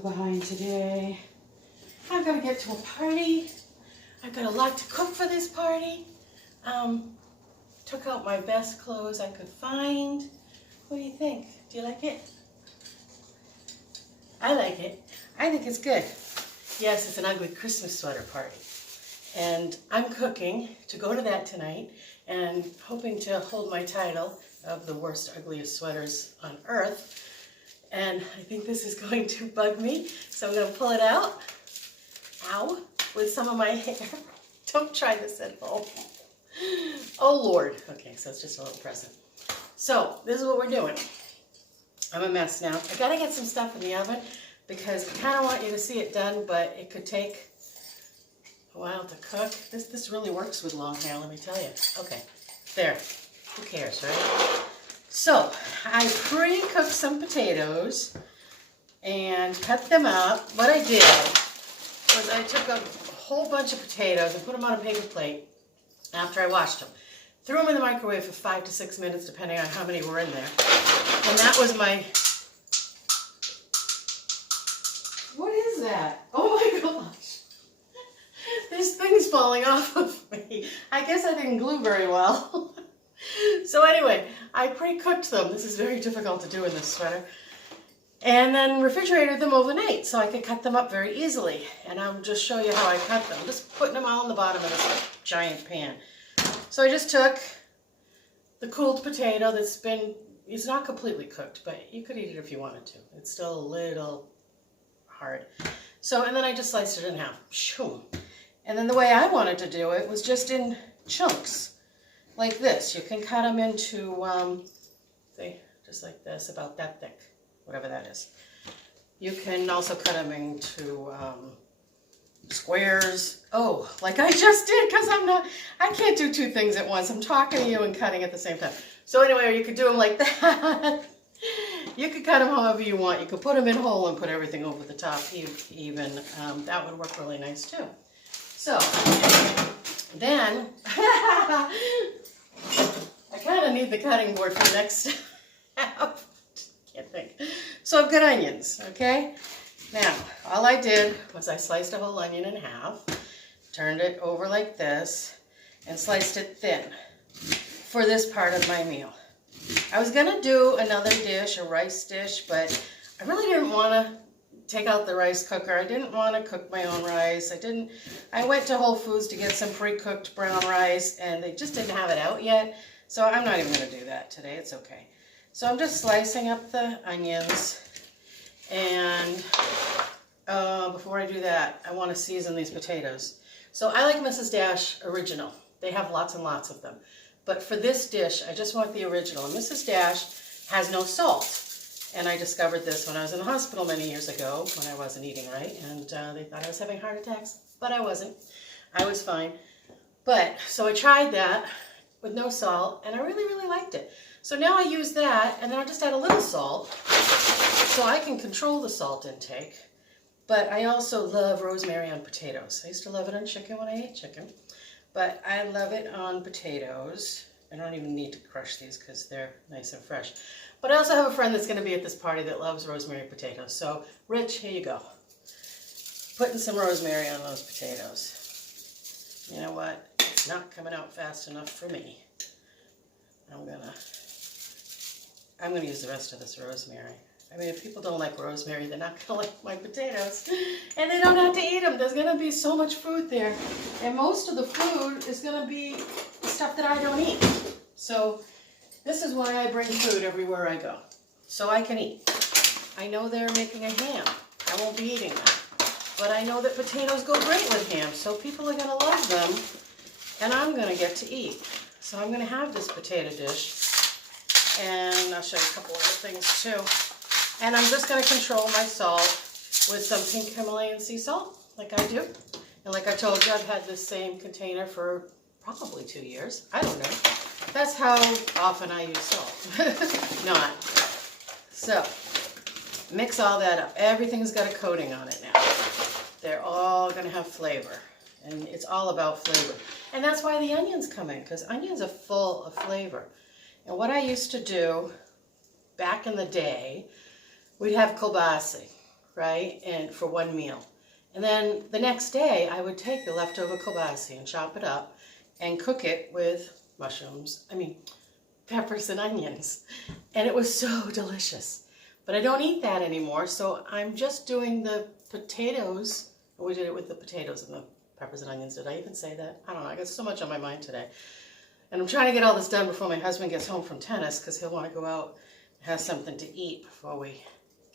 behind today. I've got to get to a party. I've got a lot to cook for this party. Took out my best clothes I could find. What do you think? Do you like it? I like it. I think it's good. Yes, it's an ugly Christmas sweater party. And I'm cooking to go to that tonight and hoping to hold my title of the worst, ugliest sweaters on earth. And I think this is going to bug me, so I'm going to pull it out. Ow, with some of my hair. Don't try this at home. Oh Lord. Okay, so it's just a little present. So this is what we're doing. I'm a mess now. I gotta get some stuff in the oven because I kind of want you to see it done, but it could take a while to cook. This really works with long hair, let me tell you. Okay, there. Who cares, right? So I pre-cooked some potatoes and cut them up. What I did was I took a whole bunch of potatoes and put them on a paper plate after I washed them. Threw them in the microwave for 5 to 6 minutes, depending on how many were in there. And that was my... What is that? Oh my gosh. This thing's falling off of me. I guess I didn't glue very well. So anyway, I pre-cooked them. This is very difficult to do in this sweater. And then refrigerated them overnight so I could cut them up very easily. And I'll just show you how I cut them. Just putting them all in the bottom of this giant pan. So I just took the cooled potato that's been, it's not completely cooked, but you could eat it if you wanted to. It's still a little hard. So, and then I just sliced it in half. Shoo. And then the way I wanted to do it was just in chunks, like this. You can cut them into, see, just like this, about that thick. Whatever that is. You can also cut them into squares. Oh, like I just did, because I can't do two things at once. I'm talking to you and cutting at the same time. So anyway, you could do them like that. You could cut them however you want. You could put them in whole and put everything over the top even. That would work really nice too. So then, I kind of need the cutting board for the next half. Can't think. So I've got onions, okay? Now, all I did was I sliced a whole onion in half, turned it over like this, and sliced it thin for this part of my meal. I was gonna do another dish, a rice dish, but I really didn't want to take out the rice cooker. I didn't want to cook my own rice. I went to Whole Foods to get some pre-cooked brown rice, and they just didn't have it out yet, so I'm not even gonna do that today. It's okay. So I'm just slicing up the onions, and before I do that, I want to season these potatoes. So I like Mrs. Dash Original. They have lots and lots of them. But for this dish, I just want the original. And Mrs. Dash has no salt. And I discovered this when I was in the hospital many years ago, when I wasn't eating right, and they thought I was having heart attacks, but I wasn't. I was fine. But, so I tried that with no salt, and I really, really liked it. So now I use that, and then I'll just add a little salt, so I can control the salt intake. But I also love rosemary on potatoes. I used to love it on chicken when I ate chicken, but I love it on potatoes. I don't even need to crush these because they're nice and fresh. But I also have a friend that's going to be at this party that loves rosemary potatoes. So, Rich, here you go. Putting some rosemary on those potatoes. You know what? It's not coming out fast enough for me. I'm gonna use the rest of this rosemary. I mean, if people don't like rosemary, they're not gonna like my potatoes. And they don't have to eat them. There's gonna be so much food there. And most of the food is gonna be stuff that I don't eat. So this is why I bring food everywhere I go. So I can eat. I know they're making a ham. I won't be eating that. But I know that potatoes go great with ham. So people are gonna love them. And I'm gonna get to eat. So I'm gonna have this potato dish. And I'll show you a couple other things too. And I'm just going to control my salt with some pink Himalayan sea salt, like I do. And like I told you, I've had this same container for probably 2 years. I don't know. That's how often I use salt. Not. So, mix all that up. Everything's got a coating on it now. They're all going to have flavor. And it's all about flavor. And that's why the onions come in, because onions are full of flavor. And what I used to do back in the day, we'd have kielbasa, right? And for one meal. And then the next day I would take the leftover kielbasa and chop it up and cook it with peppers and onions. And it was so delicious. But I don't eat that anymore, so I'm just doing the potatoes. We did it with the potatoes and the peppers and onions. Did I even say that? I don't know. I got so much on my mind today. And I'm trying to get all this done before my husband gets home from tennis, because he'll want to go out and have something to eat before we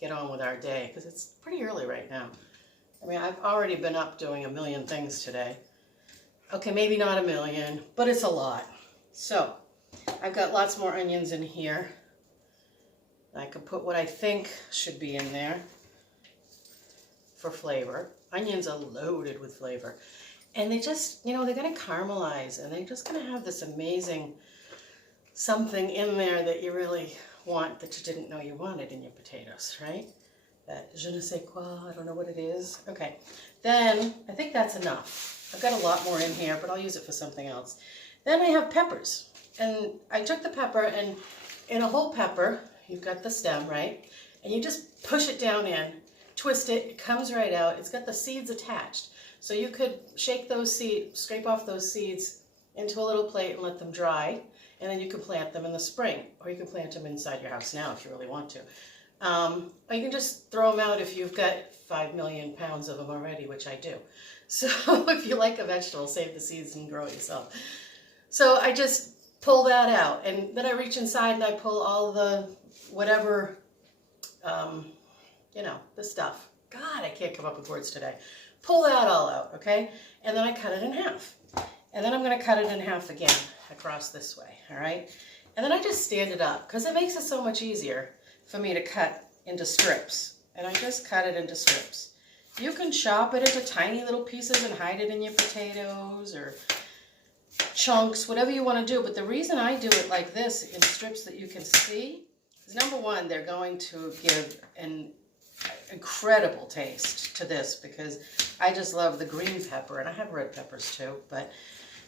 get on with our day, because it's pretty early right now. I mean, I've already been up doing a million things today. Okay, maybe not a million, but it's a lot. So I've got lots more onions in here. I could put what I think should be in there for flavor. Onions are loaded with flavor. And they just, they're going to caramelize, and they're just going to have this amazing something in there that you really want, that you didn't know you wanted in your potatoes, right? That je ne sais quoi, I don't know what it is. Okay, then I think that's enough. I've got a lot more in here, but I'll use it for something else. Then I have peppers. And I took the pepper, and in a whole pepper, you've got the stem, right? And you just push it down in, twist it, it comes right out. It's got the seeds attached. So you could shake those seeds, scrape off those seeds into a little plate and let them dry. And then you can plant them in the spring. Or you can plant them inside your house now if you really want to. Or you can just throw them out if you've got 5 million pounds of them already, which I do. So if you like a vegetable, save the seeds and grow it yourself. So I just pull that out, and then I reach inside and I pull all the whatever, the stuff. God, I can't come up with words today. Pull that all out, okay? And then I cut it in half. And then I'm going to cut it in half again across this way, all right? And then I just stand it up, because it makes it so much easier for me to cut into strips. And I just cut it into strips. You can chop it into tiny little pieces and hide it in your potatoes or chunks, whatever you want to do. But the reason I do it like this in strips that you can see is, number one, they're going to give an incredible taste to this, because I just love the green pepper, and I have red peppers too, but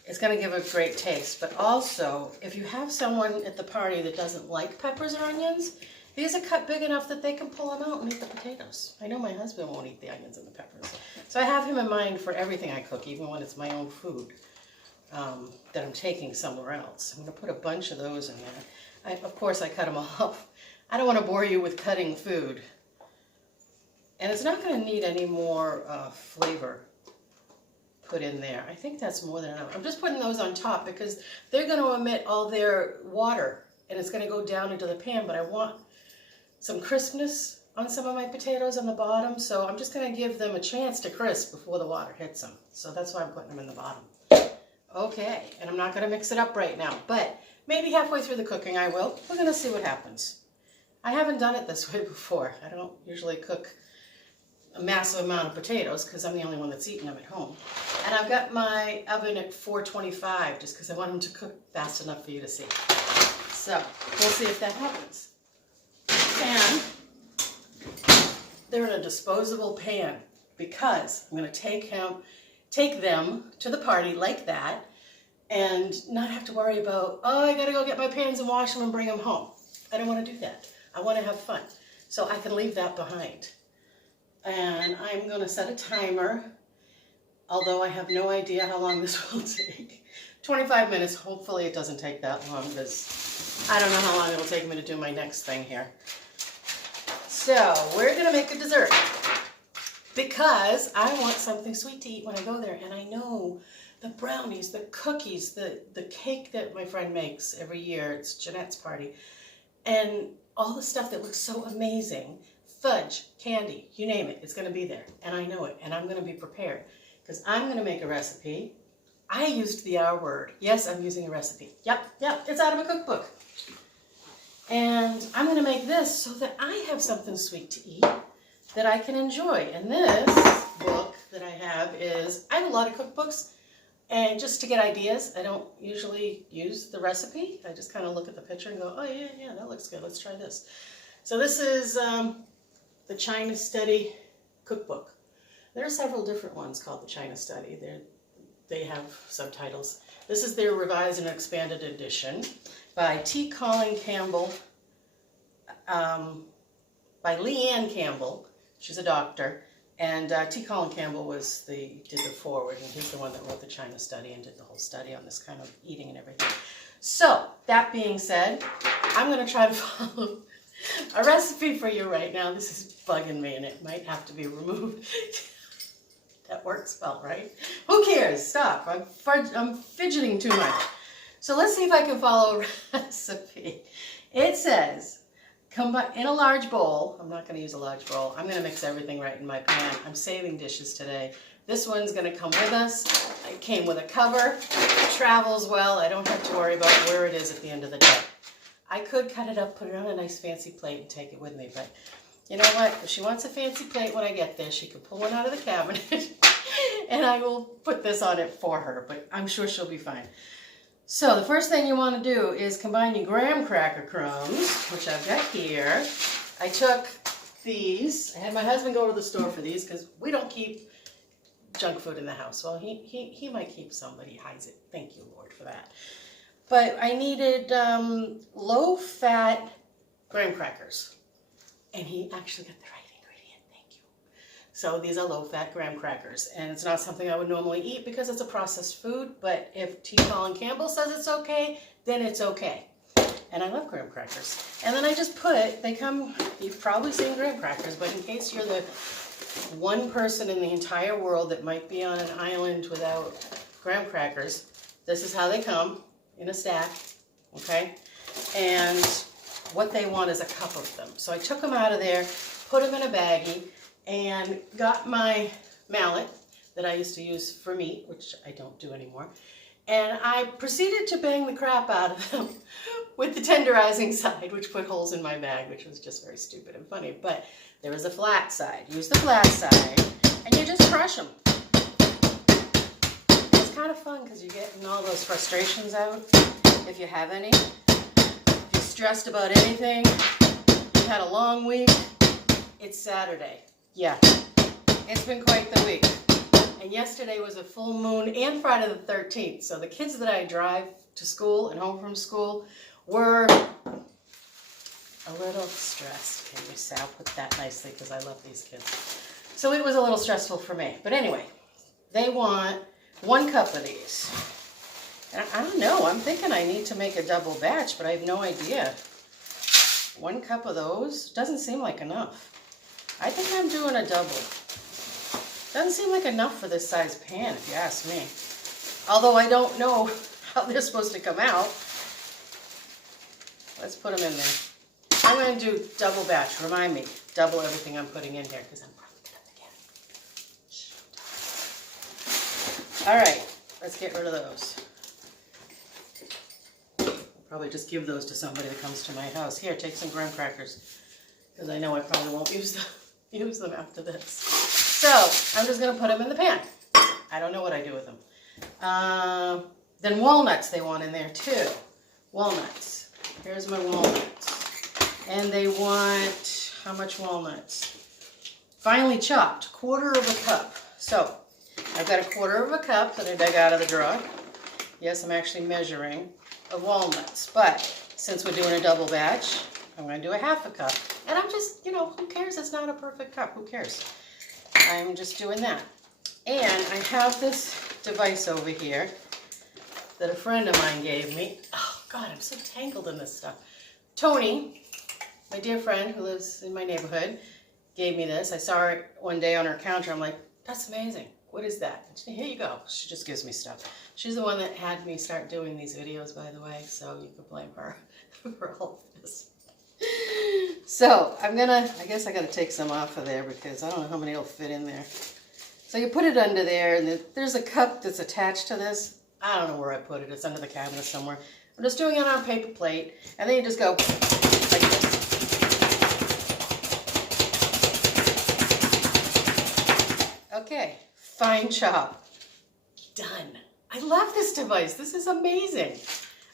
it's going to give a great taste. But also, if you have someone at the party that doesn't like peppers or onions, these are cut big enough that they can pull them out and eat the potatoes. I know my husband won't eat the onions and the peppers. So I have him in mind for everything I cook, even when it's my own food that I'm taking somewhere else. I'm going to put a bunch of those in there. Of course, I cut them all up. I don't want to bore you with cutting food. And it's not going to need any more flavor put in there. I think that's more than enough. I'm just putting those on top because they're going to emit all their water, and it's going to go down into the pan, but I want some crispness on some of my potatoes on the bottom, so I'm just going to give them a chance to crisp before the water hits them. So that's why I'm putting them in the bottom. Okay, and I'm not going to mix it up right now, but maybe halfway through the cooking I will. We're going to see what happens. I haven't done it this way before. I don't usually cook a massive amount of potatoes because I'm the only one that's eating them at home. And I've got my oven at 425 just because I want them to cook fast enough for you to see. So we'll see if that happens. And they're in a disposable pan because I'm going to take them to the party like that and not have to worry about, oh, I got to go get my pans and wash them and bring them home. I don't want to do that. I want to have fun. So I can leave that behind. And I'm going to set a timer, although I have no idea how long this will take. 25 minutes. Hopefully it doesn't take that long because I don't know how long it will take me to do my next thing here. So we're going to make a dessert because I want something sweet to eat when I go there. And I know the brownies, the cookies, the cake that my friend makes every year. It's Jeanette's party. And all the stuff that looks so amazing. Fudge, candy, you name it, it's going to be there. And I know it. And I'm going to be prepared because I'm going to make a recipe. I used the R word. Yes, I'm using a recipe. Yep, it's out of a cookbook. And I'm going to make this so that I have something sweet to eat that I can enjoy. And this book that I have I have a lot of cookbooks. And just to get ideas, I don't usually use the recipe. I just kind of look at the picture and go, oh yeah, that looks good. Let's try this. So this is the China Study cookbook. There are several different ones called the China Study. They have subtitles. This is their revised and expanded edition by T. Colin Campbell, by Leanne Campbell, She's a doctor. And T. Colin Campbell did the foreword, and he's the one that wrote the China study and did the whole study on this kind of eating and everything. So, that being said, I'm going to try to follow a recipe for you right now. This is bugging me, and it might have to be removed. That works well, right? Who cares? Stop. I'm fidgeting too much. So let's see if I can follow a recipe. It says, in a large bowl, I'm not going to use a large bowl, I'm going to mix everything right in my pan. I'm saving dishes today. This one's going to come with us. It came with a cover. It travels well. I don't have to worry about where it is at the end of the day. I could cut it up, put it on a nice fancy plate and take it with me, but you know what? If she wants a fancy plate when I get there, she can pull one out of the cabinet and I will put this on it for her, but I'm sure she'll be fine. So the first thing you want to do is combine your graham cracker crumbs, which I've got here. I took these. I had my husband go to the store for these because we don't keep junk food in the house. Well, he might keep some, but he hides it. Thank you, Lord, for that. But I needed low-fat graham crackers. And he actually got the right ingredient. Thank you. So these are low-fat graham crackers. And it's not something I would normally eat because it's a processed food. But if T. Colin Campbell says it's okay, then it's okay. And I love graham crackers. And then I just you've probably seen graham crackers, but in case you're the one person in the entire world that might be on an island without graham crackers, this is how they come. In a stack, okay? And what they want is a cup of them. So I took them out of there, put them in a baggie, and got my mallet that I used to use for meat, which I don't do anymore, and I proceeded to bang the crap out of them with the tenderizing side, which put holes in my bag, which was just very stupid and funny. But there was a flat side. Use the flat side, and you just crush them. Kind of fun because you're getting all those frustrations out, if you have any. If you're stressed about anything, you had a long week, it's Saturday. Yeah, it's been quite the week. And yesterday was a full moon and Friday the 13th. So the kids that I drive to school and home from school were a little stressed. Can you, Sal, put that nicely because I love these kids. So it was a little stressful for me. But anyway, they want 1 cup of these. And I don't know, I'm thinking I need to make a double batch, but I have no idea. 1 cup of those doesn't seem like enough. I think I'm doing a double. Doesn't seem like enough for this size pan, if you ask me. Although I don't know how they're supposed to come out. Let's put them in there. I'm going to do double batch. Remind me, double everything I'm putting in here because I'm probably going to forget. All right, let's get rid of those. I'll probably just give those to somebody that comes to my house. Here, take some graham crackers, because I know I probably won't use them after this. So, I'm just going to put them in the pan. I don't know what I do with them. Then walnuts they want in there too. Walnuts. Here's my walnuts. And they want, how much walnuts? Finely chopped, 1/4 of a cup. So, I've got a 1/4 of a cup that I dug out of the drawer. Yes, I'm actually measuring of walnuts. But since we're doing a double batch, I'm going to do a 1/2 cup. And I'm just, who cares? It's not a perfect cup. Who cares? I'm just doing that. And I have this device over here that a friend of mine gave me. Oh, God, I'm so tangled in this stuff. Tony, my dear friend who lives in my neighborhood, gave me this. I saw it one day on her counter. I'm like, that's amazing. What is that? And she, here you go. She just gives me stuff. She's the one that had me start doing these videos, by the way, so you could blame her for all of this. So I guess I gotta take some off of there because I don't know how many will fit in there. So you put it under there, and there's a cup that's attached to this. I don't know where I put it. It's under the cabinet somewhere. I'm just doing it on a paper plate, and then you just go like this. Okay, fine chop. Done. I love this device. This is amazing.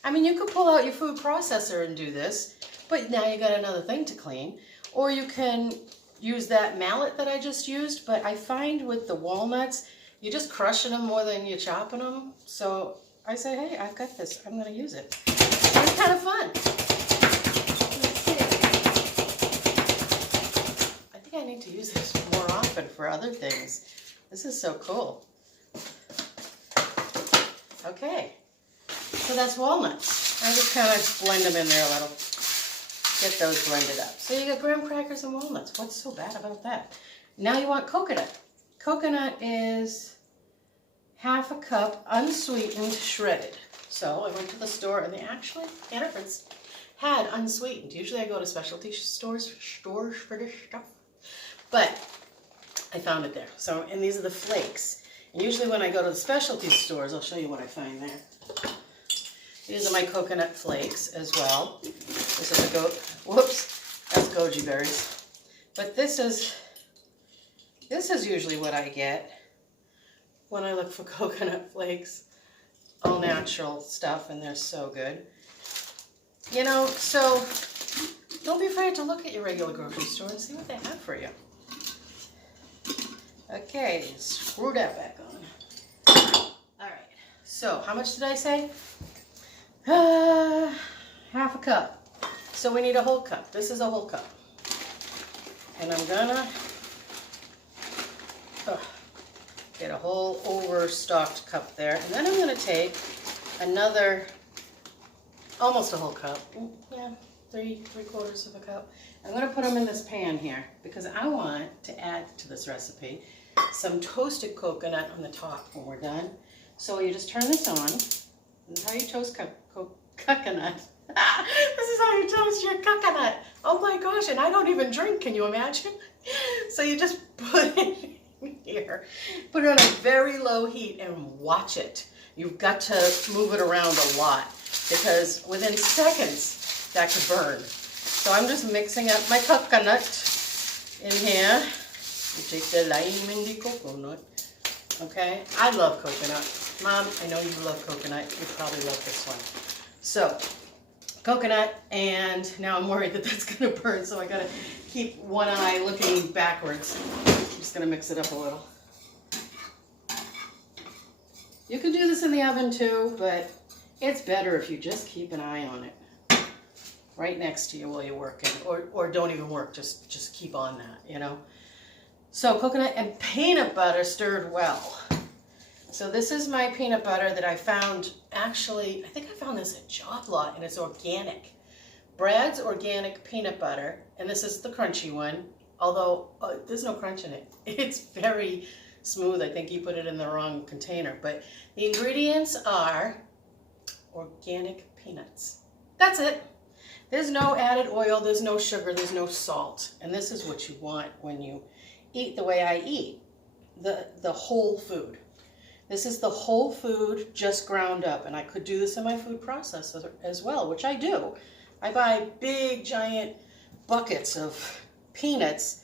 I mean, you could pull out your food processor and do this, but now you got another thing to clean. Or you can use that mallet that I just used, but I find with the walnuts, you're just crushing them more than you're chopping them. So I said, hey, I've got this. I'm going to use it. And it's kind of fun. I think I need to use this. for other things. This is so cool. Okay, so that's walnuts. I just kind of blend them in there a little. Get those blended up. So you got graham crackers and walnuts. What's so bad about that? Now you want coconut. Coconut is half a cup unsweetened shredded. So I went to the store and they actually, Hannaford's, had unsweetened. Usually I go to specialty stores for this stuff. But I found it there. So, and these are the flakes. And usually when I go to the specialty stores, I'll show you what I find there. These are my coconut flakes as well. This is that's goji berries. But this is usually what I get when I look for coconut flakes. All natural stuff, and they're so good. You know, so don't be afraid to look at your regular grocery store and see what they have for you. Okay, screw that back on. All right, so how much did I say? Half a cup. So we need a whole cup. This is a whole cup. And I'm gonna get a whole overstocked cup there. And then I'm gonna take another, almost a whole cup. Yeah, three quarters of a cup. I'm gonna put them in this pan here because I want to add to this recipe some toasted coconut on the top when we're done. So you just turn this on. This is how you toast coconut. This is how you toast your coconut. Oh my gosh, and I don't even drink, can you imagine? So you just put it here. Put it on a very low heat and watch it. You've got to move it around a lot because within seconds that could burn. So I'm just mixing up my coconut in here. You take the lime and the coconut. Okay, I love coconut. Mom, I know you love coconut. You probably love this one. So, coconut, and now I'm worried that that's gonna burn, so I gotta keep one eye looking backwards. I'm just gonna mix it up a little. You can do this in the oven too, but it's better if you just keep an eye on it right next to you while you're working, or don't even work, just keep on that, you know. So coconut and peanut butter stirred well. So this is my peanut butter that I found, actually, I think I found this at Job Lot, and it's organic. Brad's Organic Peanut Butter, and this is the crunchy one, although there's no crunch in it. It's very smooth. I think you put it in the wrong container, but the ingredients are organic peanuts. That's it. There's no added oil, there's no sugar, there's no salt, and this is what you want when you eat the way I eat, the whole food. This is the whole food just ground up, and I could do this in my food processor as well, which I do. I buy big, giant buckets of peanuts,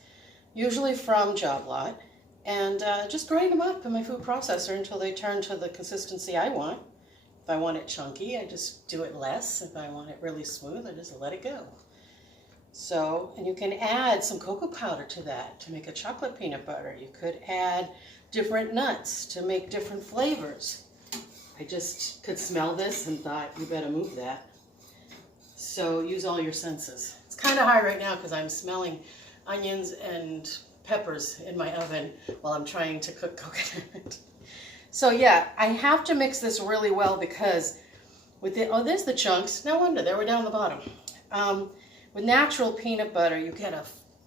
usually from Job Lot, and just grind them up in my food processor until they turn to the consistency I want. If I want it chunky, I just do it less. If I want it really smooth, I just let it go. So, and you can add some cocoa powder to that to make a chocolate peanut butter. You could add different nuts to make different flavors. I just could smell this and thought, you better move that. So use all your senses. It's kind of hard right now because I'm smelling onions and peppers in my oven while I'm trying to cook coconut. So yeah, I have to mix this really well because with the, oh, there's the chunks. No wonder, they were down the bottom. With natural peanut butter, you get a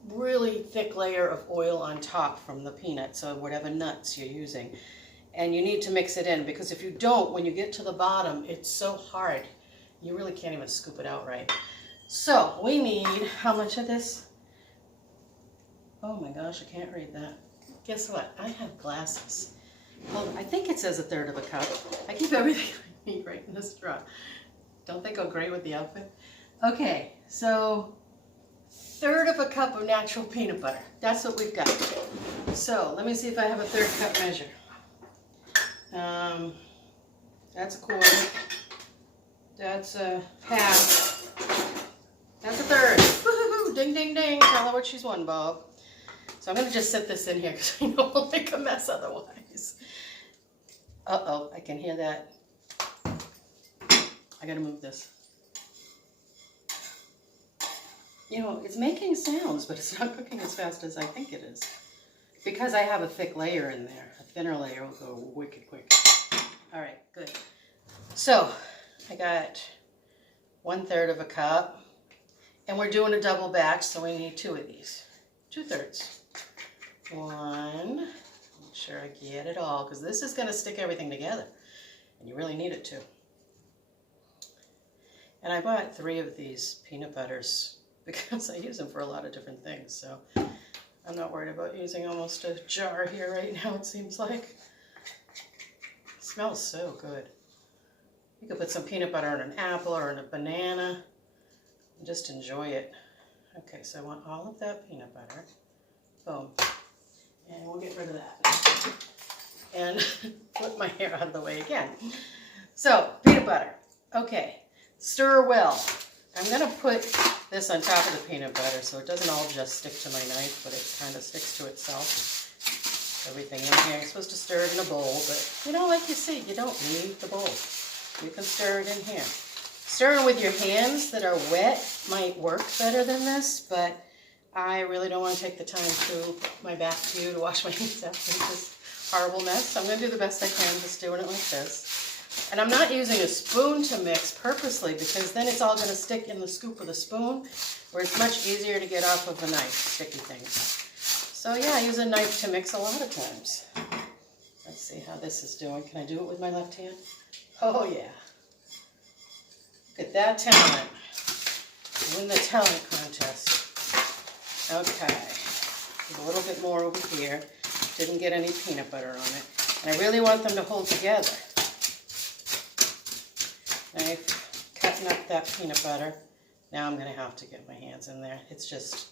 really thick layer of oil on top from the peanuts or whatever nuts you're using. And you need to mix it in because if you don't, when you get to the bottom, it's so hard. You really can't even scoop it out right. So we need, how much of this? Oh my gosh, I can't read that. Guess what? I have glasses. Well, I think it says 1/3 of a cup. I keep everything I need right in this drawer. Don't they go great with the outfit? Okay, so 1/3 of a cup of natural peanut butter. That's what we've got. So let me see if I have a 1/3 cup measure. That's 1/4. That's a half. That's 1/3. Woohoo! Ding, ding, ding. Tell her what she's won, Bob. So I'm going to just set this in here because I know we'll make a mess otherwise. Uh-oh, I can hear that. I got to move this. You know, it's making sounds, but it's not cooking as fast as I think it is. because I have a thick layer in there. A thinner layer will go wicked quick. All right, good. So I got 1/3 of a cup, and we're doing a double batch, so we need 2 of these. 2/3. 1. Make sure I get it all, because this is going to stick everything together, and you really need it to. And I bought 3 of these peanut butters because I use them for a lot of different things, so I'm not worried about using almost a jar here right now, it seems like. It smells so good. You could put some peanut butter on an apple or on a banana and just enjoy it. Okay, so I want all of that peanut butter. Boom. And we'll get rid of that. And flip my hair out of the way again. So, peanut butter. Okay, stir well. I'm going to put this on top of the peanut butter so it doesn't all just stick to my knife, but it kind of sticks to itself. Everything in here. You're supposed to stir it in a bowl, but you know, like you see, you don't need the bowl. You can stir it in here. Stirring with your hands that are wet might work better than this, but I really don't want to take the time to put my back to you to wash my hands after this horrible mess. So I'm going to do the best I can just doing it like this. And I'm not using a spoon to mix purposely because then it's all going to stick in the scoop of the spoon, where it's much easier to get off of the knife, sticky things. So yeah, I use a knife to mix a lot of times. Let's see how this is doing. Can I do it with my left hand? Oh yeah. Look at that talent. Win the talent contest. Okay. A little bit more over here. Didn't get any peanut butter on it. And I really want them to hold together. Knife, cutting up that peanut butter. Now I'm going to have to get my hands in there. It's just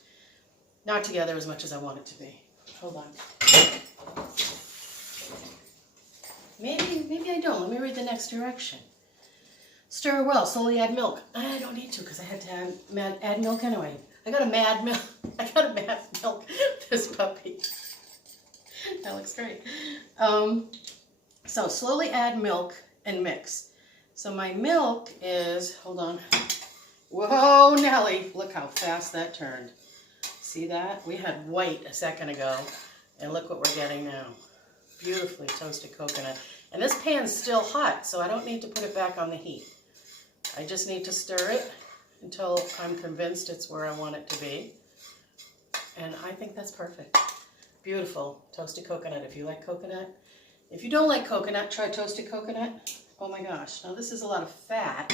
not together as much as I want it to be. Hold on. Maybe I don't. Let me read the next direction. Stir well. Slowly add milk. I don't need to because I had to add milk anyway. I got a mad milk this puppy. That looks great. So slowly add milk and mix. So my milk is, hold on. Whoa, Nelly. Look how fast that turned. See that? We had white a second ago, and look what we're getting now. Beautifully toasted coconut. And this pan's still hot, so I don't need to put it back on the heat. I just need to stir it until I'm convinced it's where I want it to be. And I think that's perfect. Beautiful toasted coconut if you like coconut. If you don't like coconut, try toasted coconut. Oh my gosh. Now this is a lot of fat,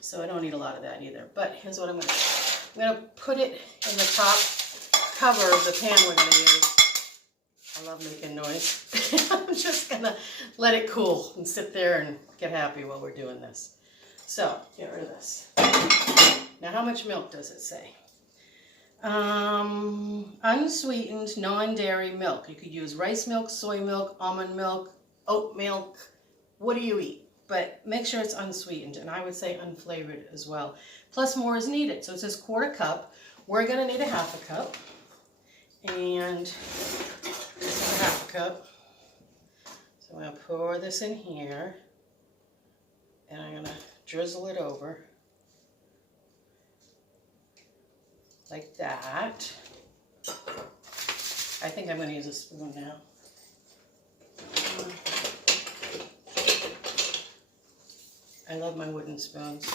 so I don't need a lot of that either. But here's what I'm going to do. I'm going to put it in the top cover of the pan we're going to use. I love making noise. I'm just going to let it cool and sit there and get happy while we're doing this. So, get rid of this. Now, how much milk does it say? Unsweetened, non-dairy milk. You could use rice milk, soy milk, almond milk, oat milk. What do you eat? But make sure it's unsweetened, and I would say unflavored as well. Plus, more is needed. So it says 1/4 cup. We're going to need 1/2 cup. And this is 1/2 cup. So I'm going to pour this in here. And I'm going to drizzle it over. Like that. I think I'm going to use a spoon now. I love my wooden spoons.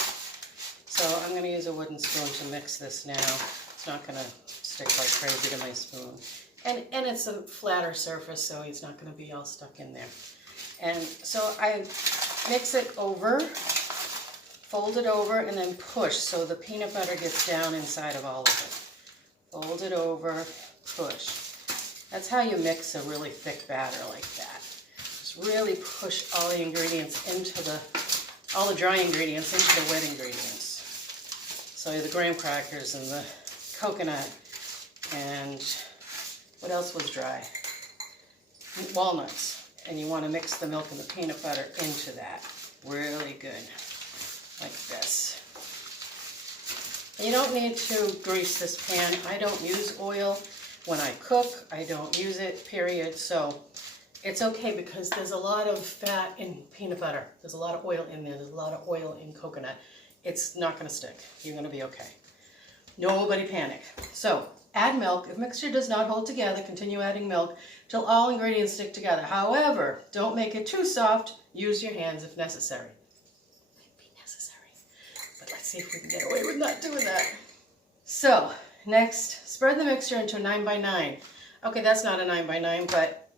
So I'm going to use a wooden spoon to mix this now. It's not going to stick like crazy to my spoon. And it's a flatter surface, so it's not going to be all stuck in there. And so I mix it over, fold it over, and then push so the peanut butter gets down inside of all of it. Fold it over, push. That's how you mix a really thick batter like that. Just really push all the ingredients into all the dry ingredients into the wet ingredients. So the graham crackers and the coconut and what else was dry? Walnuts. And you want to mix the milk and the peanut butter into that. Really good. Like this. And you don't need to grease this pan. I don't use oil when I cook. I don't use it, period. So it's okay because there's a lot of fat in peanut butter. There's a lot of oil in there. There's a lot of oil in coconut. It's not going to stick. You're going to be okay. Nobody panic. So Add milk. If mixture does not hold together, continue adding milk till all ingredients stick together. However, don't make it too soft. Use your hands if necessary. Might be necessary, but let's see if we can get away with not doing that. So, next, spread the mixture into a 9 by 9. Okay, that's not a 9 by 9, but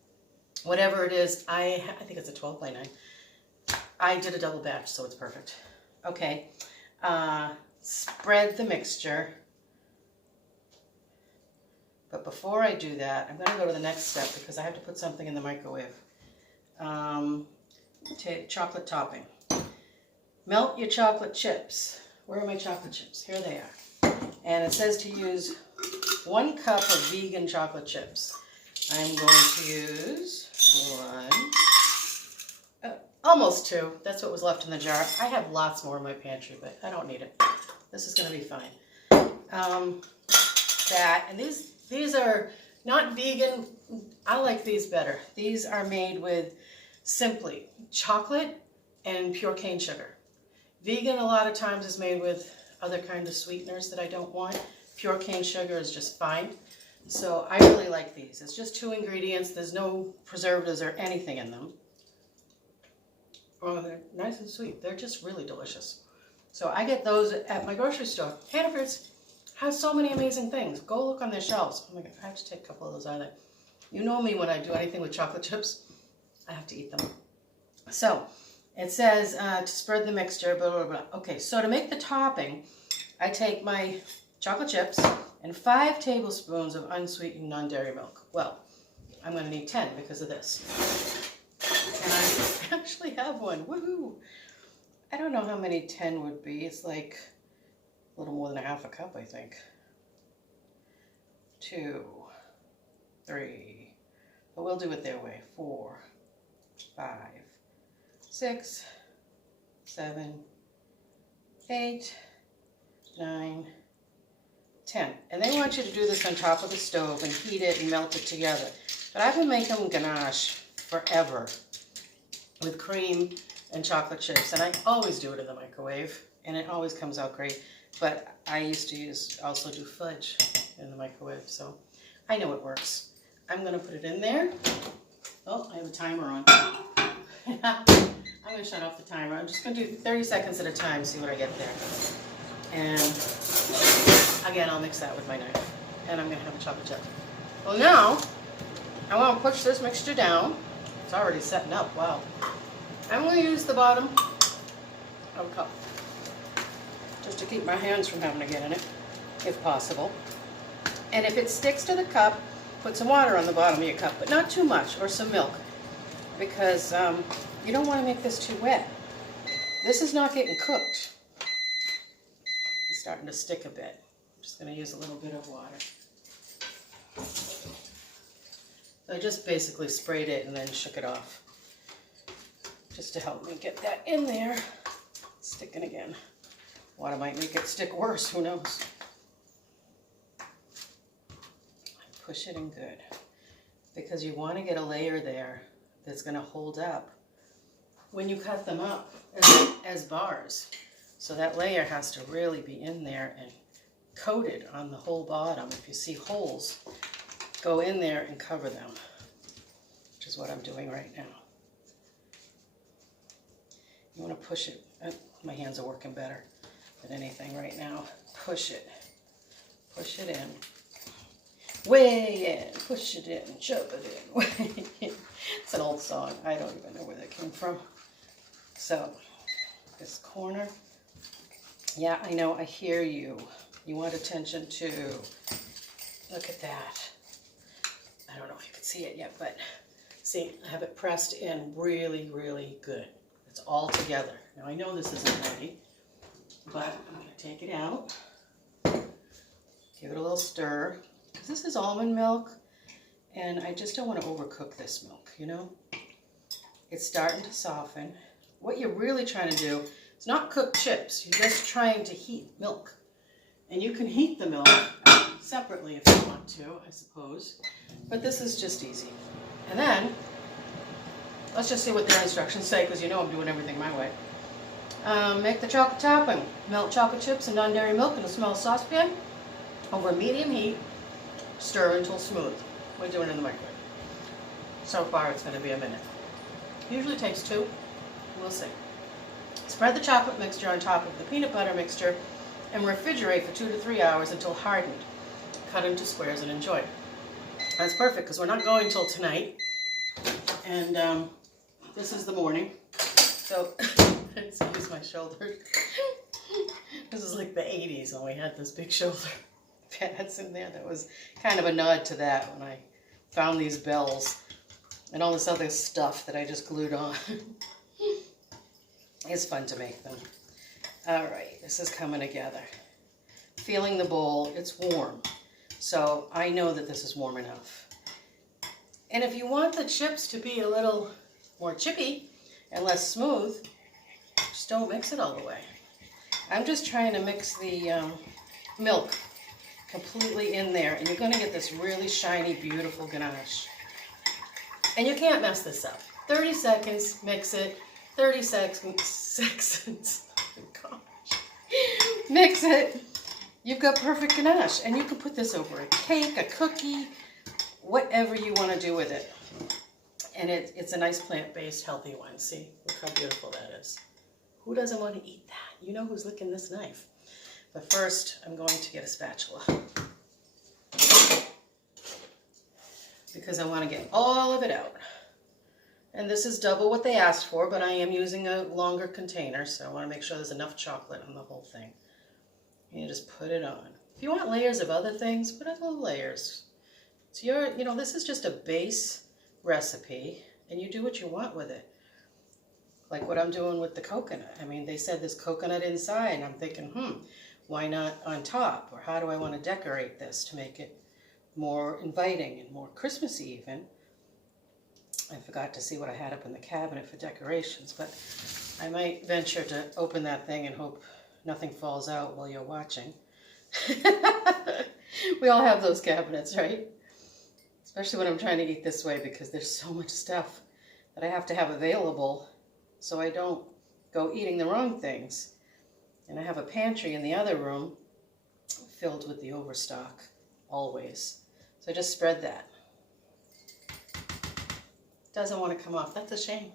whatever it is, I think it's a 12 by 9. I did a double batch, so it's perfect. Okay, spread the mixture. But before I do that, I'm going to go to the next step because I have to put something in the microwave. Chocolate topping. Melt your chocolate chips. Where are my chocolate chips? Here they are. And it says to use 1 cup of vegan chocolate chips. I'm going to use 1, almost 2. That's what was left in the jar. I have lots more in my pantry, but I don't need it. This is going to be fine. And these are not vegan. I like these better. These are made with simply chocolate and pure cane sugar. Vegan a lot of times is made with other kinds of sweeteners that I don't want. Pure cane sugar is just fine. So I really like these. It's just 2 ingredients. There's no preservatives or anything in them. Oh, they're nice and sweet. They're just really delicious. So I get those at my grocery store. Hannaford's has so many amazing things. Go look on their shelves. Oh my God, I have to take a couple of those out of there. You know me, when I do anything with chocolate chips, I have to eat them. So it says to spread the mixture, blah, blah, blah. Okay, so to make the topping, I take my chocolate chips and 5 tablespoons of unsweetened non-dairy milk. Well, I'm going to need 10 because of this. And I actually have one. Woohoo! I don't know how many 10 would be. It's like a little more than a 1/2 cup, I think. 2, 3, but we'll do it their way. 4, 5, 6, 7, 8, 9, 10. And they want you to do this on top of the stove and heat it and melt it together. But I've been making ganache forever with cream and chocolate chips, and I always do it in the microwave, and it always comes out great. But I used to also do fudge in the microwave, so I know it works. I'm going to put it in there. Oh, I have a timer on. I'm going to shut off the timer. I'm just going to do 30 seconds at a time, see what I get there. And again, I'll mix that with my knife. And I'm going to have a chocolate chip. Well, now, I want to push this mixture down. It's already setting up. Wow. I'm going to use the bottom of a cup, just to keep my hands from having to get in it, if possible. And if it sticks to the cup, put some water on the bottom of your cup, but not too much, or some milk, because you don't want to make this too wet. This is not getting cooked. It's starting to stick a bit. I'm just going to use a little bit of water. So I just basically sprayed it and then shook it off, just to help me get that in there. It's sticking again. Water might make it stick worse, who knows? Push it in good, because you want to get a layer there that's going to hold up when you cut them up as bars. So that layer has to really be in there and coated on the whole bottom. If you see holes, go in there and cover them, which is what I'm doing right now. You want to push it. My hands are working better than anything right now. Push it in, way in, push it in, shove it in, way in. It's an old song. I don't even know where that came from. So this corner, yeah, I know, I hear you. You want attention too. Look at that. I don't know if you can see it yet, but see, I have it pressed in really, really good. It's all together. Now I know this isn't ready, but I'm going to take it out, give it a little stir, because this is almond milk, and I just don't want to overcook this milk, you know? It's starting to soften. What you're really trying to do is not cook chips. You're just trying to heat milk. And you can heat the milk separately if you want to, I suppose. But this is just easy. And then, let's just see what their instructions say, because you know I'm doing everything my way. Make the chocolate topping. Melt chocolate chips and non-dairy milk in a small saucepan over medium heat. Stir until smooth. We're doing it in the microwave. So far it's going to be a minute. Usually takes 2. We'll see. Spread the chocolate mixture on top of the peanut butter mixture and refrigerate for 2 to 3 hours until hardened. Cut into squares and enjoy. That's perfect because we're not going till tonight. And this is the morning. So, excuse my shoulder. This is like the 80s when we had this big shoulder pads in there. That was kind of a nod to that when I found these bells and all this other stuff that I just glued on. It's fun to make them. All right, this is coming together. Feeling the bowl, it's warm. So I know that this is warm enough. And if you want the chips to be a little more chippy and less smooth, just don't mix it all the way. I'm just trying to mix the milk completely in there, and you're going to get this really shiny, beautiful ganache. And you can't mess this up. 30 seconds, mix it. 30 seconds. Gosh. Mix it. You've got perfect ganache, and you can put this over a cake, a cookie, whatever you want to do with it. And it's a nice plant-based, healthy one. See, look how beautiful that is. Who doesn't want to eat that? You know who's licking this knife. But first, I'm going to get a spatula. Because I want to get all of it out. And this is double what they asked for, but I am using a longer container, so I want to make sure there's enough chocolate on the whole thing. And you just put it on. If you want layers of other things, put other layers. It's your, this is just a base recipe, and you do what you want with it. Like what I'm doing with the coconut. I mean, they said there's coconut inside, and I'm thinking, why not on top? Or how do I want to decorate this to make it more inviting and more Christmassy even? I forgot to see what I had up in the cabinet for decorations, but I might venture to open that thing and hope nothing falls out while you're watching. We all have those cabinets, right? Especially when I'm trying to eat this way, because there's so much stuff that I have to have available so I don't go eating the wrong things. And I have a pantry in the other room filled with the overstock, always. So I just spread that. Doesn't want to come off. That's a shame.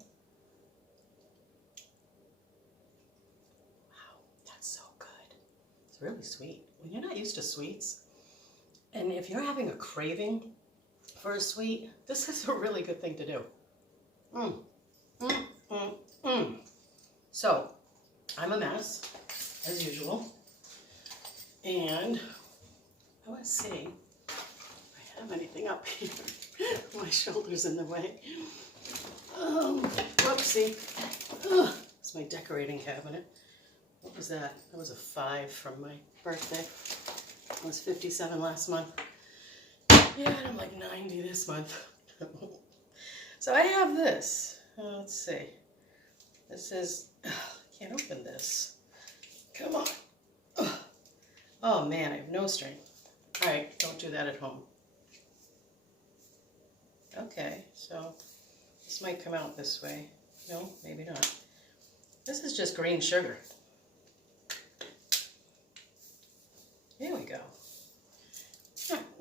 Wow, that's so good. It's really sweet. When you're not used to sweets, and if you're having a craving for a sweet, this is a really good thing to do. So, I'm a mess, as usual. And let's see if I have anything up here. My shoulder's in the way. Whoopsie. It's my decorating cabinet. What was that? That was a 5 from my birthday. I was 57 last month. Yeah, and I'm like 90 this month. So I have this. Let's see. This is, I can't open this. Come on. Oh man, I have no strength. All right, don't do that at home. Okay, so this might come out this way. No, maybe not. This is just green sugar. Here we go.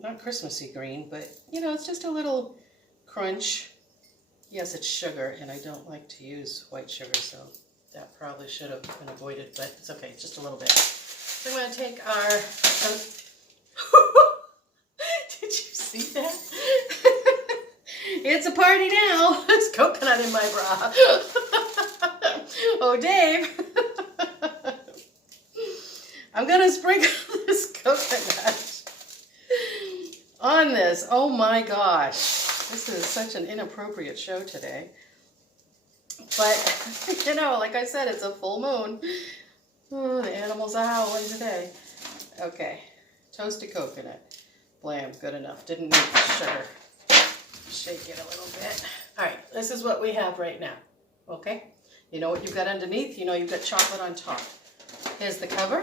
Not Christmassy green, but it's just a little crunch. Yes, it's sugar, and I don't like to use white sugar, so that probably should have been avoided, but it's okay, it's just a little bit. So I'm going to take our... Did you see that? It's a party now. There's coconut in my bra. Oh, Dave. I'm going to sprinkle this coconut on this. Oh my gosh. This is such an inappropriate show today. But, like I said, it's a full moon. Oh, the animals are howling today. Okay. Toasted coconut. Blam. Good enough. Didn't need the sugar. Shake it a little bit. All right, this is what we have right now, okay? You know what you've got underneath? You've got chocolate on top. Here's the cover.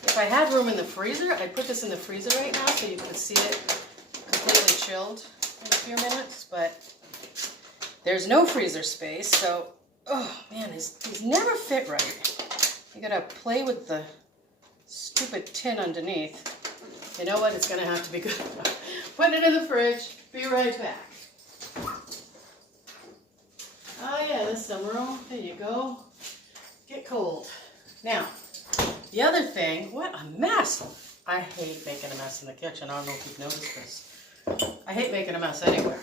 If I had room in the freezer, I'd put this in the freezer right now so you could see it completely chilled in a few minutes, but there's no freezer space, so, oh man, these never fit right. You gotta play with the stupid tin underneath. You know what? It's going to have to be good. Putting it in the fridge. Be right back. Oh yeah, this summer roll. There you go. Get cold. Now, the other thing, what a mess. I hate making a mess in the kitchen. I don't know if you've noticed this. I hate making a mess anywhere.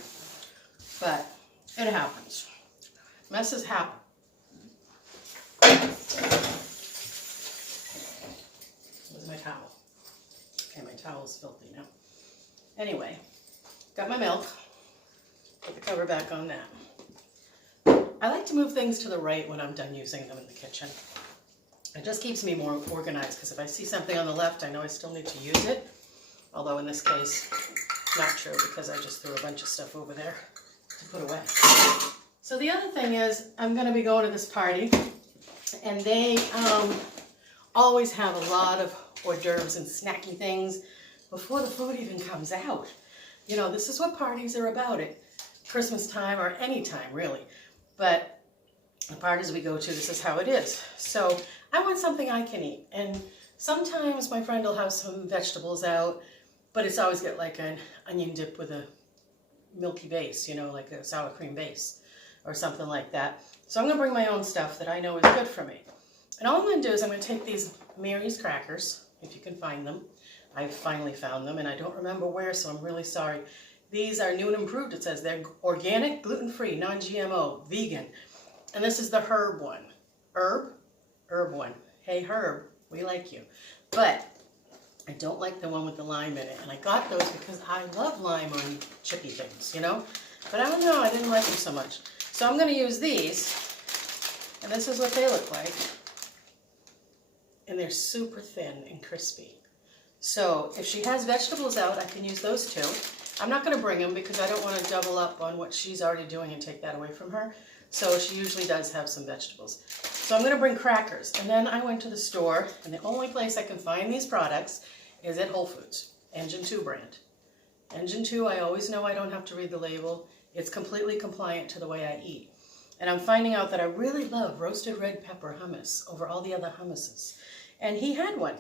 But it happens. Messes happen. Where's my towel? Okay, my towel's filthy now. Anyway, got my milk. Put the cover back on that. I like to move things to the right when I'm done using them in the kitchen. It just keeps me more organized, because if I see something on the left, I know I still need to use it. Although in this case, not true, because I just threw a bunch of stuff over there to put away. So the other thing is, I'm going to be going to this party, and they always have a lot of hors d'oeuvres and snacky things before the food even comes out. You know, this is what parties are about at Christmas time, or any time really. But the parties we go to, this is how it is. So I want something I can eat. And sometimes my friend will have some vegetables out, but it's always got like an onion dip with a milky base, you know, like a sour cream base or something like that. So I'm going to bring my own stuff that I know is good for me. And all I'm going to do is I'm going to take these Mary's crackers, if you can find them. I've finally found them, and I don't remember where, so I'm really sorry. These are new and improved, it says. They're organic, gluten-free, non-GMO, vegan. And this is the herb one. Herb one. Hey, Herb, we like you. But I don't like the one with the lime in it. And I got those because I love lime on chippy things, you know? But I don't know, I didn't like them so much. So I'm going to use these. And this is what they look like. And they're super thin and crispy. So if she has vegetables out, I can use those too. I'm not going to bring them because I don't want to double up on what she's already doing and take that away from her. So she usually does have some vegetables. So I'm going to bring crackers. And then I went to the store, and the only place I can find these products is at Whole Foods, Engine 2 brand. Engine 2, I always know I don't have to read the label. It's completely compliant to the way I eat. And I'm finding out that I really love roasted red pepper hummus over all the other hummuses. And he had one.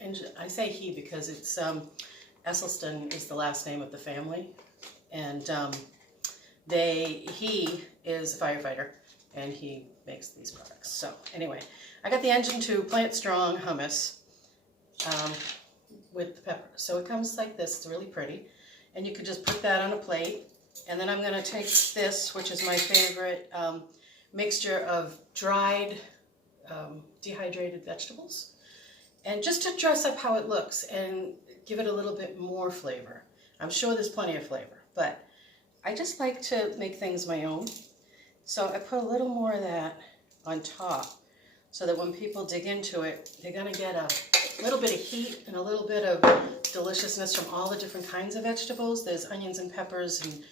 And I say he because it's Esselstyn is the last name of the family. And he is a firefighter, and he makes these products. So anyway, I got the Engine 2 Plant Strong hummus with the pepper. So it comes like this. It's really pretty. And you could just put that on a plate. And then I'm going to take this, which is my favorite mixture of dried dehydrated vegetables. And just to dress up how it looks and give it a little bit more flavor. I'm sure there's plenty of flavor, but I just like to make things my own. So I put a little more of that on top so that when people dig into it, they're going to get a little bit of heat and a little bit of deliciousness from all the different kinds of vegetables. There's onions and peppers and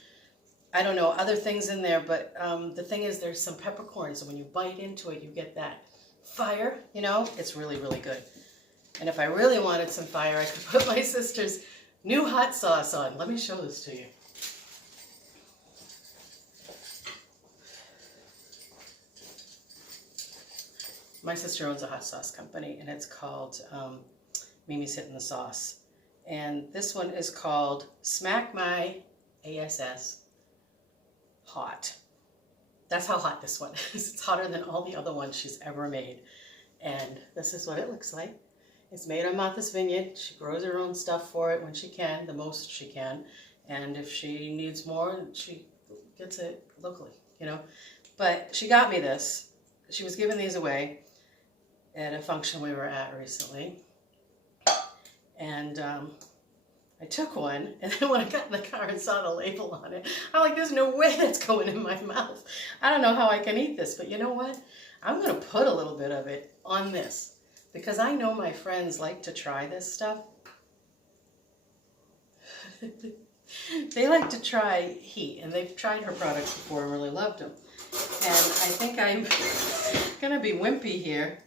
I don't know, other things in there, but the thing is there's some peppercorns, so when you bite into it, you get that fire, you know? It's really, really good. And if I really wanted some fire, I could put my sister's new hot sauce on. Let me show this to you. My sister owns a hot sauce company, and it's called Mimi's Hitting the Sauce. And this one is called Smack My ASS Hot. That's how hot this one is. It's hotter than all the other ones she's ever made. And this is what it looks like. It's made on Martha's Vineyard. She grows her own stuff for it when she can, the most she can. And if she needs more, she gets it locally, you know. But she got me this. She was giving these away at a function we were at recently. And I took one, and then when I got in the car and saw the label on it, I'm like, there's no way that's going in my mouth. I don't know how I can eat this, but you know what? I'm going to put a little bit of it on this because I know my friends like to try this stuff. They like to try heat, and they've tried her products before and really loved them. And I think I'm going to be wimpy here.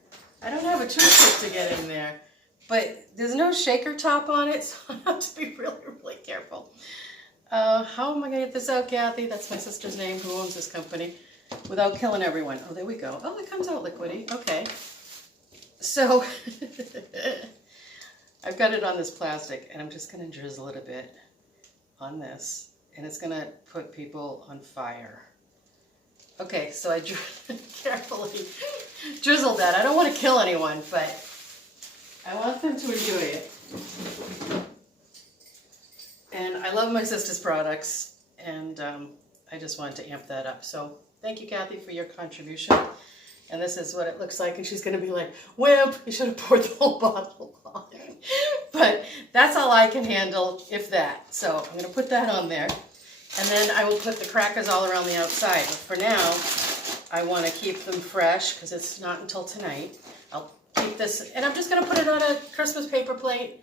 I don't have a toothpick to get in there. But there's no shaker top on it, so I have to be really, really careful. How am I going to get this out, Kathy? That's my sister's name, who owns this company, without killing everyone. Oh, there we go. Oh, it comes out liquidy. Okay. So, I've got it on this plastic, and I'm just going to drizzle it a bit on this, and it's going to put people on fire. Okay, so I carefully drizzled that. I don't want to kill anyone, but I want them to enjoy it. And I love my sister's products, and I just wanted to amp that up. So thank you, Kathy, for your contribution. And this is what it looks like, and she's going to be like, "Wimp, you should have poured the whole bottle on." But that's all I can handle, if that. So I'm going to put that on there. And then I will put the crackers all around the outside. But for now, I want to keep them fresh because it's not until tonight. I'll keep this, and I'm just going to put it on a Christmas paper plate.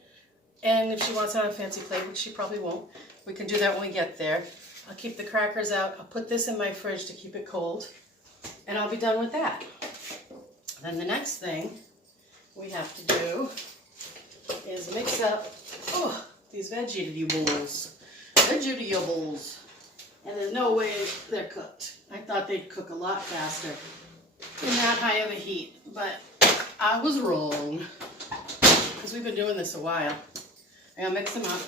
And if she wants it on a fancy plate, which she probably won't, we can do that when we get there. I'll keep the crackers out. I'll put this in my fridge to keep it cold. And I'll be done with that. Then the next thing we have to do is mix up these vegetables. Vegetables. And there's no way they're cooked. I thought they'd cook a lot faster in that high of a heat, but I was wrong because we've been doing this a while. I'm gonna mix them up.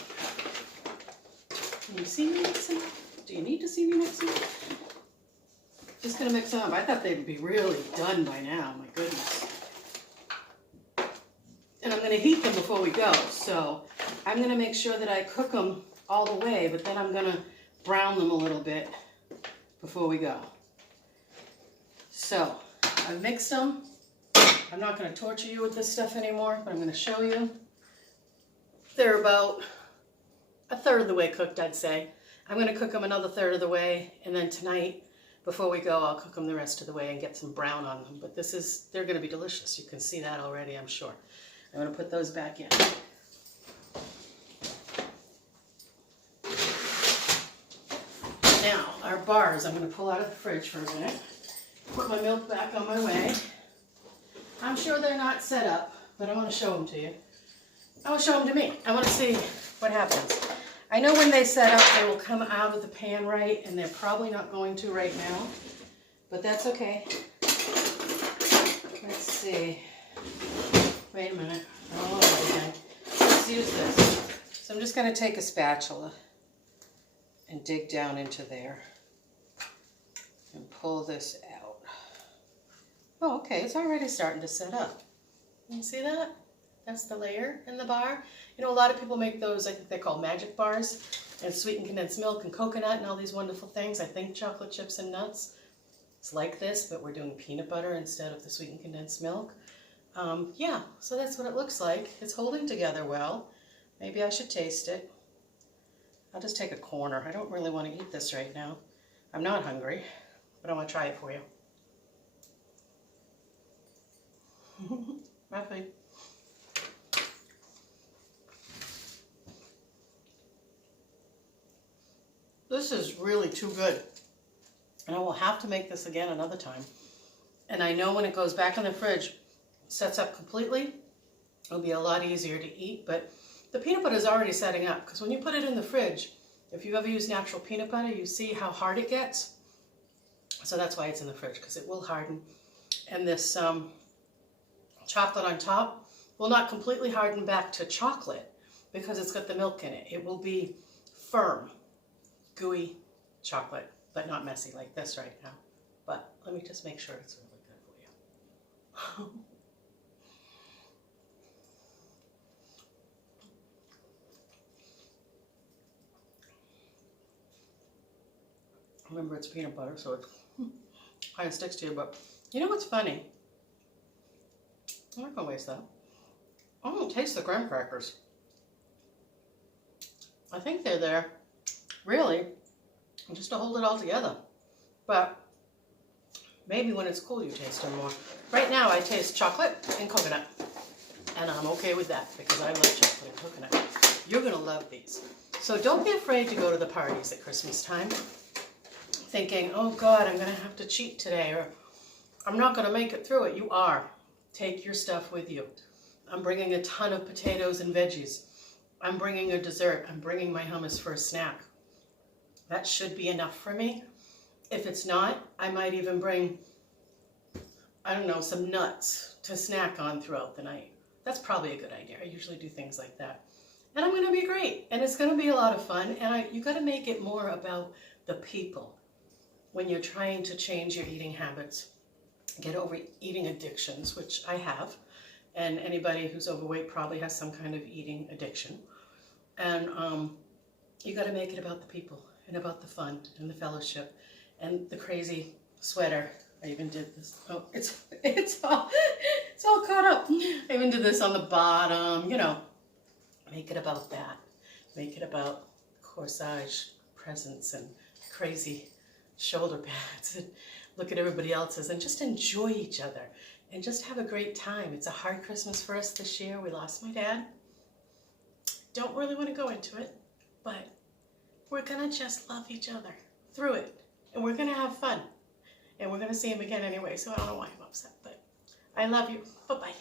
Can you see me mixing? Do you need to see me mixing? Just gonna mix them up. I thought they'd be really done by now. My goodness. And I'm gonna heat them before we go. So I'm gonna make sure that I cook them all the way, but then I'm gonna brown them a little bit before we go. So I've mixed them. I'm not gonna torture you with this stuff anymore, but I'm gonna show you. They're about a third of the way cooked, I'd say. I'm gonna cook them another third of the way, and then tonight, before we go, I'll cook them the rest of the way and get some brown on them. But they're gonna be delicious. You can see that already, I'm sure. I'm gonna put those back in. Now, our bars, I'm gonna pull out of the fridge for a minute. Put my milk back on my way. I'm sure they're not set up, but I wanna show them to you. I wanna show them to me. I wanna see what happens. I know when they set up, they will come out of the pan right, and they're probably not going to right now, but that's okay. Let's see. Wait a minute. Oh, okay. Let's use this. So I'm just going to take a spatula and dig down into there and pull this out. Oh, okay. It's already starting to set up. You see that? That's the layer in the bar. You know, a lot of people make those, I think they're called magic bars, and sweetened condensed milk and coconut and all these wonderful things. I think chocolate chips and nuts. It's like this, but we're doing peanut butter instead of the sweetened condensed milk. Yeah, so that's what it looks like. It's holding together well. Maybe I should taste it. I'll just take a corner. I don't really want to eat this right now. I'm not hungry, but I want to try it for you. Roughly. This is really too good. And I will have to make this again another time. And I know when it goes back in the fridge, sets up completely, it'll be a lot easier to eat. But the peanut butter is already setting up, because when you put it in the fridge, if you ever use natural peanut butter, you see how hard it gets. So that's why it's in the fridge, because it will harden. And this chocolate on top will not completely harden back to chocolate because it's got the milk in it. It will be firm, gooey chocolate, but not messy like this right now. But let me just make sure it's really good for you. Remember, it's peanut butter, so it kind of sticks to you. But you know what's funny? I'm not gonna waste that. I don't taste the graham crackers. I think they're there, really, just to hold it all together. But maybe when it's cool, you taste them more. Right now, I taste chocolate and coconut, and I'm okay with that because I love chocolate and coconut. You're gonna love these. So don't be afraid to go to the parties at Christmas time, thinking, oh God, I'm gonna have to cheat today, or I'm not gonna make it through it. You are. Take your stuff with you. I'm bringing a ton of potatoes and veggies. I'm bringing a dessert. I'm bringing my hummus for a snack. That should be enough for me. If it's not, I might even bring, I don't know, some nuts to snack on throughout the night. That's probably a good idea. I usually do things like that. And I'm going to be great. And it's going to be a lot of fun. And you got to make it more about the people when you're trying to change your eating habits, get over eating addictions, which I have. And anybody who's overweight probably has some kind of eating addiction. And you got to make it about the people and about the fun and the fellowship and the crazy sweater. I even did this. Oh, it's all caught up. I even did this on the bottom. You know, make it about that. Make it about corsage, presents, and crazy shoulder pads. And look at everybody else's and just enjoy each other and just have a great time. It's a hard Christmas for us this year. We lost my dad. Don't really want to go into it, but we're going to just love each other through it. And we're going to have fun. And we're going to see him again anyway, so I don't know why I'm upset, but I love you. Bye-bye.